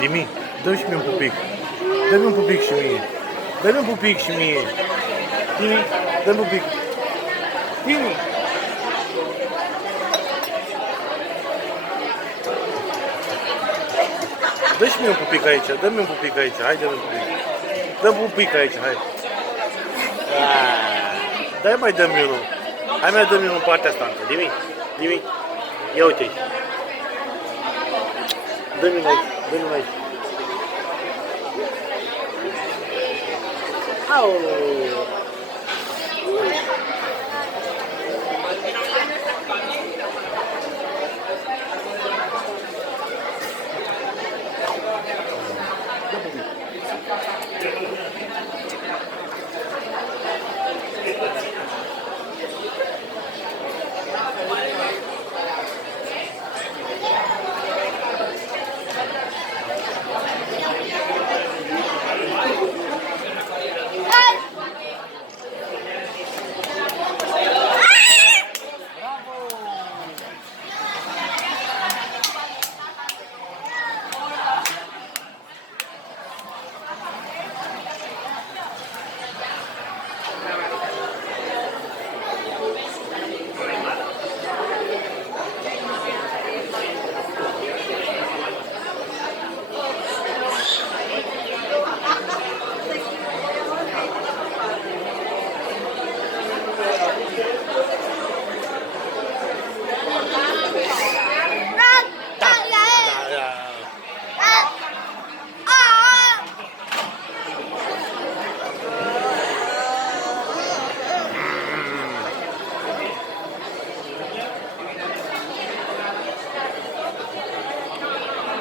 Dimi, dă-mi și mie un pupic. Dă-mi un pupic și mie. Dă-mi un pupic și mie. Dimi, dă-mi un pupic. Dimi. Dă și mie un pupic aici, dă-mi un pupic aici, hai dă-mi un pupic. Dă-mi un pupic aici, hai. Dai mai dă-mi unul. Hai mai dă-mi unul în partea asta, Dimi, Dimi. Ia uite aici. Dă-mi unul aici, dă-mi unul aici. Au!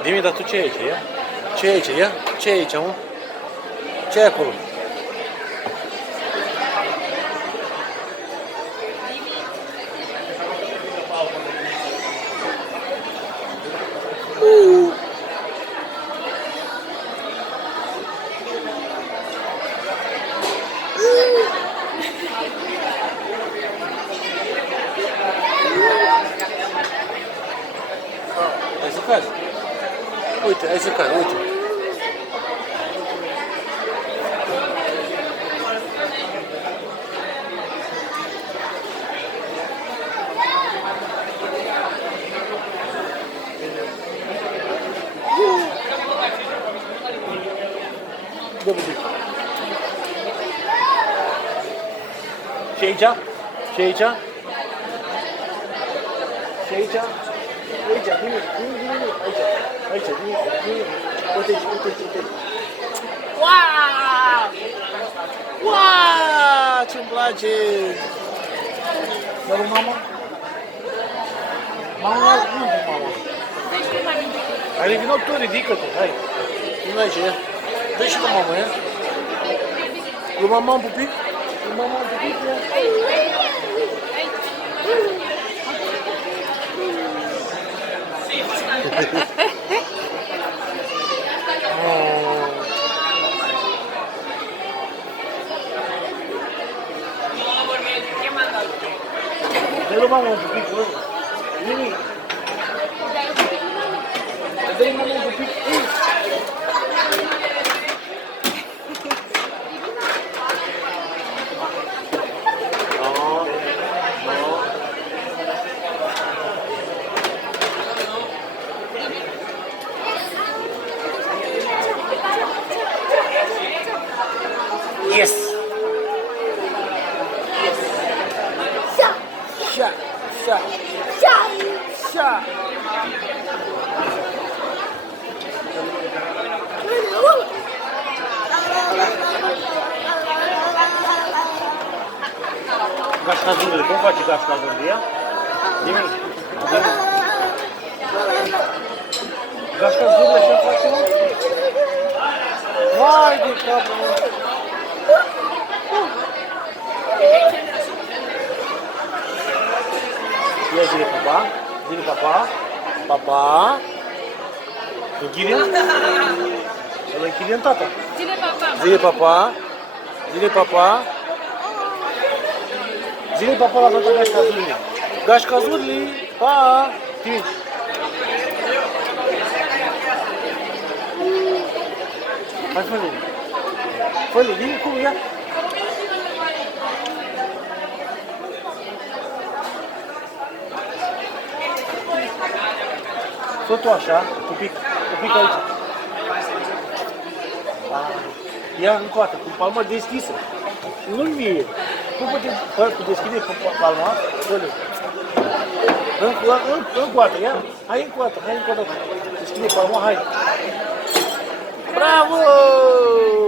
Dimi, dar tu ce e aici, ia? Ce e aici, ia? Ce e aici, mă? Ce e acolo? Ai să cazi. Uite, hai să cazi, uite. Dă bubic. Și aici? Și aici? Și aici? Aici, vine, aici, aici, vine, uite aici, uite aici, uite aici. Uaaaa! Uaaaa, ce-mi place! Dar mama? Mama, unde mama? Hai, vino tu, ridică-te, hai. Vino aici, ia. Dă și lui mama, ia. Lui mama un pupic? Lui mama un pupic, ia. Dă-i mama un pupic, bă. Nimic. Dă-i mama un pupic. Yes! Șa! Șa! Șa! Gașca zâmbele, cum faci gașca zâmbele, ia? Nimic. Gașca zâmbele ce face, mă? Vai de capul meu! Ia zile papa, zile papa, papa. Închide? Îl închide în tata. Zile papa. Zile papa, zile papa. Zile papa la tata Gașca Zurli. Gașca Zurli, pa! Tine. Hai fă-le. Fă-le, vine cu ea. Fă tu așa, un pic aici. Ia încă o dată, cu palma deschisă. Nu mie. Nu putem deschide cu palma, fă-le. Încă o dată, ia. Hai încă o dată. Deschide palma, hai. Bravo!